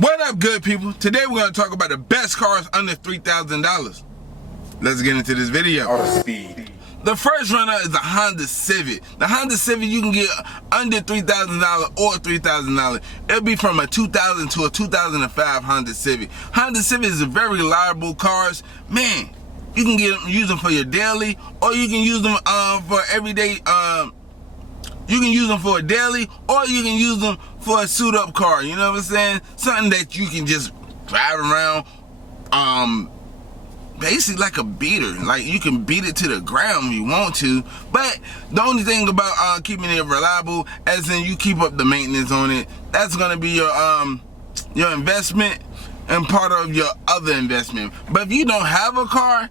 What up, good people? Today we're going to talk about the best cars under $3,000. Let's get into this video. Auto speed. The first runner is the Honda Civic. The Honda Civic you can get under $3,000 or $3,000. It'll be from a 2000 to a 2005 Honda Civic. Honda Civic is a very reliable cars. Man, you can use them for your daily, or you can use them for everyday. You can use them for a daily, or you can use them for a suit-up car. You know what I'm saying? Something that you can just drive around. Basically like a beater. Like, you can beat it to the ground if you want to. But the only thing about keeping it reliable, as in you keep up the maintenance on it, that's gonna be your investment and part of your other investment. But if you don't have a car,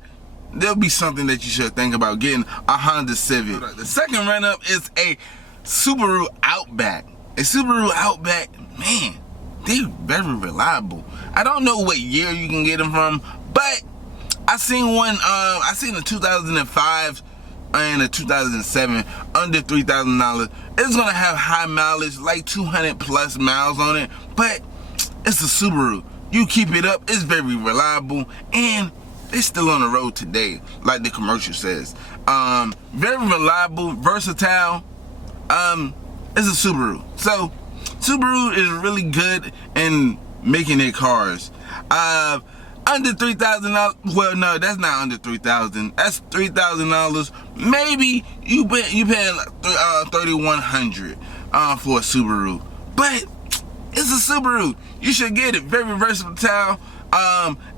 there'll be something that you should think about getting a Honda Civic. The second run-up is a Subaru Outback. A Subaru Outback, man, they're very reliable. I don't know what year you can get them from, but I seen one, I seen a 2005 and a 2007 under $3,000. It's gonna have high mileage, like 200 plus miles on it, but it's a Subaru. You keep it up, it's very reliable, and it's still on the road today, like the commercial says. Very reliable, versatile. It's a Subaru. So Subaru is really good in making their cars. Under $3,000, well, no, that's not under $3,000. That's $3,000. Maybe you paying $3,100 for a Subaru, but it's a Subaru. You should get it. Very versatile.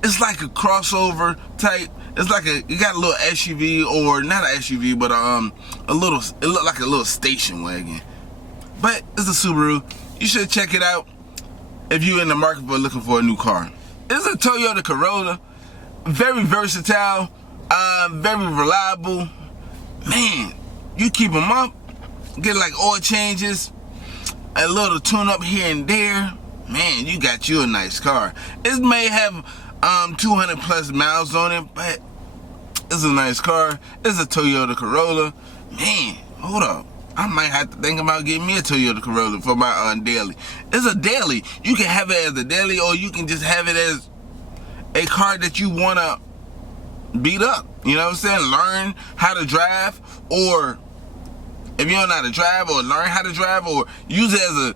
It's like a crossover type. It's like you got a little SUV, or not an SUV, but it looked like a little station wagon. But it's a Subaru. You should check it out if you're in the market for looking for a new car. It's a Toyota Corolla. Very versatile, very reliable. Man, you keep them up, get like oil changes, a little tune up here and there. Man, you got you a nice car. It may have 200 plus miles on it, but it's a nice car. It's a Toyota Corolla. Man, hold up. I might have to think about getting me a Toyota Corolla for my daily. It's a daily. You can have it as a daily, or you can just have it as a car that you want to beat up. You know what I'm saying? Learn how to drive, or if you don't know how to drive, or learn how to drive, or use it as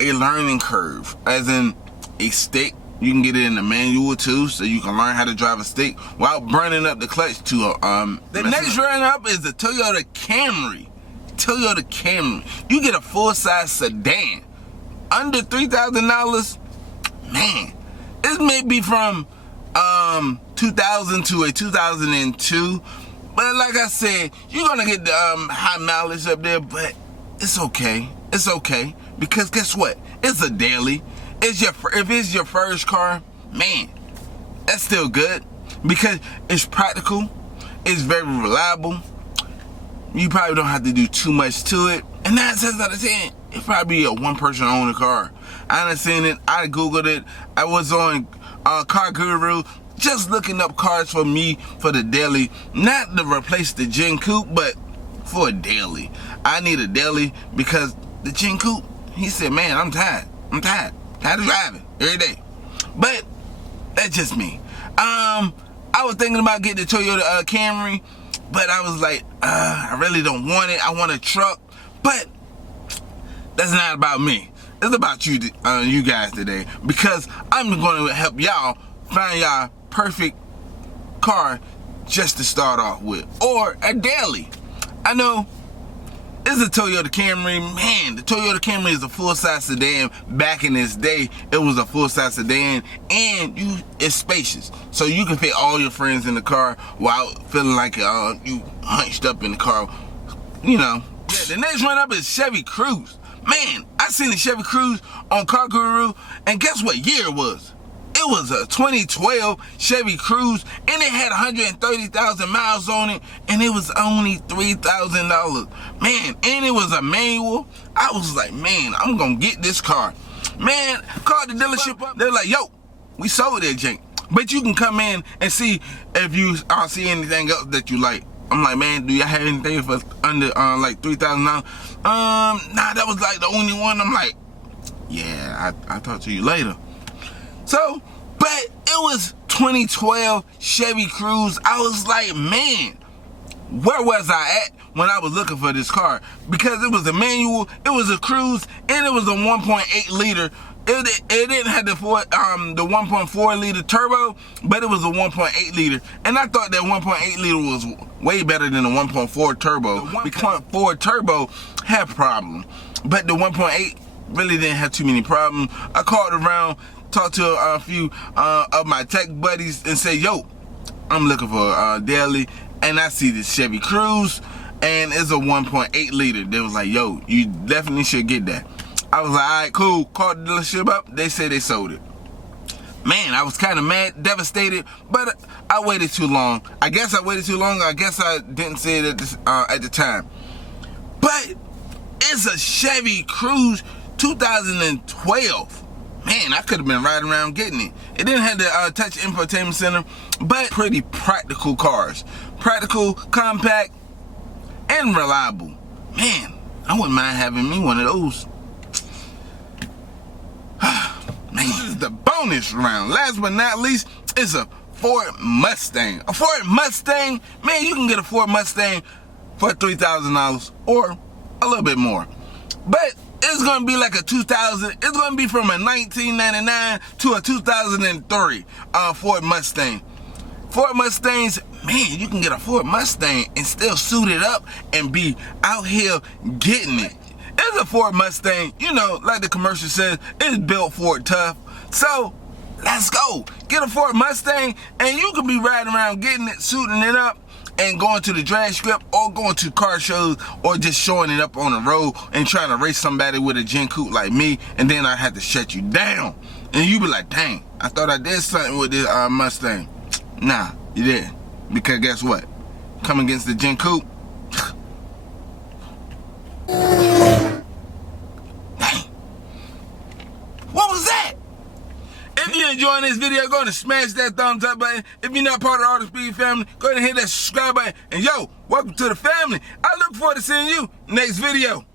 a learning curve, as in a stick. You can get it in the manual too, so you can learn how to drive a stick without burning up the clutch too. The next run-up is the Toyota Camry. Toyota Camry. You get a full-size sedan under $3,000. Man, this may be from 2000 to a 2002, but like I said, you're gonna get the high mileage up there, but it's okay. It's okay, because guess what? It's a daily. If it's your first car, man, that's still good, because it's practical, it's very reliable. You probably don't have to do too much to it, and 9 times out of 10, it's probably a one-person owned car. I done seen it. I googled it. I was on Car Guru, just looking up cars for me for the daily, not to replace the Gen Coupe, but for a daily. I need a daily because the Gen Coupe, he said, man, I'm tired of driving every day. But that's just me. I was thinking about getting the Toyota Camry, but I was like, I really don't want it. I want a truck. But that's not about me. It's about you, you guys today, because I'm going to help y'all find y'all perfect car just to start off with, or a daily. I know it's a Toyota Camry. Man, the Toyota Camry is a full-size sedan. Back in this day, it was a full-size sedan, and it's spacious, so you can fit all your friends in the car without feeling like you hunched up in the car. You know. Yeah, the next run-up is Chevy Cruze. Man, I seen the Chevy Cruze on Car Guru, and guess what year it was? It was a 2012 Chevy Cruze, and it had 130,000 miles on it, and it was only $3,000. Man, and it was a manual. I was like, man, I'm gonna get this car. Man, called the dealership up. They're like, yo, we sold that jank, but you can come in and see if you see anything else that you like. I'm like, man, do y'all have anything for under like $3,000? Nah, that was like the only one. I'm like, yeah, I'll talk to you later. So, but it was 2012 Chevy Cruze. I was like, man, where was I at when I was looking for this car? Because it was a manual, it was a Cruze, and it was a 1.8 liter. It didn't have the 1.4 liter turbo, but it was a 1.8 liter. And I thought that 1.8 liter was way better than the 1.4 turbo. The 1.4 turbo had problems, but the 1.8 really didn't have too many problems. I called around, talked to a few of my tech buddies and said, yo, I'm looking for a daily, and I see this Chevy Cruze, and it's a 1.8 liter. They was like, yo, you definitely should get that. I was like, all right, cool. Called the dealership up. They said they sold it. Man, I was kind of mad, devastated, but I waited too long. I guess I waited too long. I guess I didn't say it at the time. But it's a Chevy Cruze 2012. Man, I could have been riding around getting it. It didn't have the touch infotainment center, but pretty practical cars. Practical, compact, and reliable. Man, I wouldn't mind having me one of those. Man, this is the bonus round. Last but not least, it's a Ford Mustang. A Ford Mustang, man, you can get a Ford Mustang for $3,000 or a little bit more. But it's going to be like a 2000, it's going to be from a 1999 to a 2003 Ford Mustang. Ford Mustangs, man, you can get a Ford Mustang and still suit it up and be out here getting it. It's a Ford Mustang, you know, like the commercial says, it's built for it tough. So, let's go. Get a Ford Mustang and you can be riding around getting it, suiting it up, and going to the drag strip or going to car shows or just showing it up on the road and trying to race somebody with a Gen Coupe like me, and then I had to shut you down. And you be like, dang, I thought I did something with this Mustang. Nah, you didn't. Because guess what? Come against the Gen Coupe. What was that? If you're enjoying this video, go ahead and smash that thumbs up button. If you're not part of the Auto Speed family, go ahead and hit that subscribe button. And yo, welcome to the family. I look forward to seeing you next video.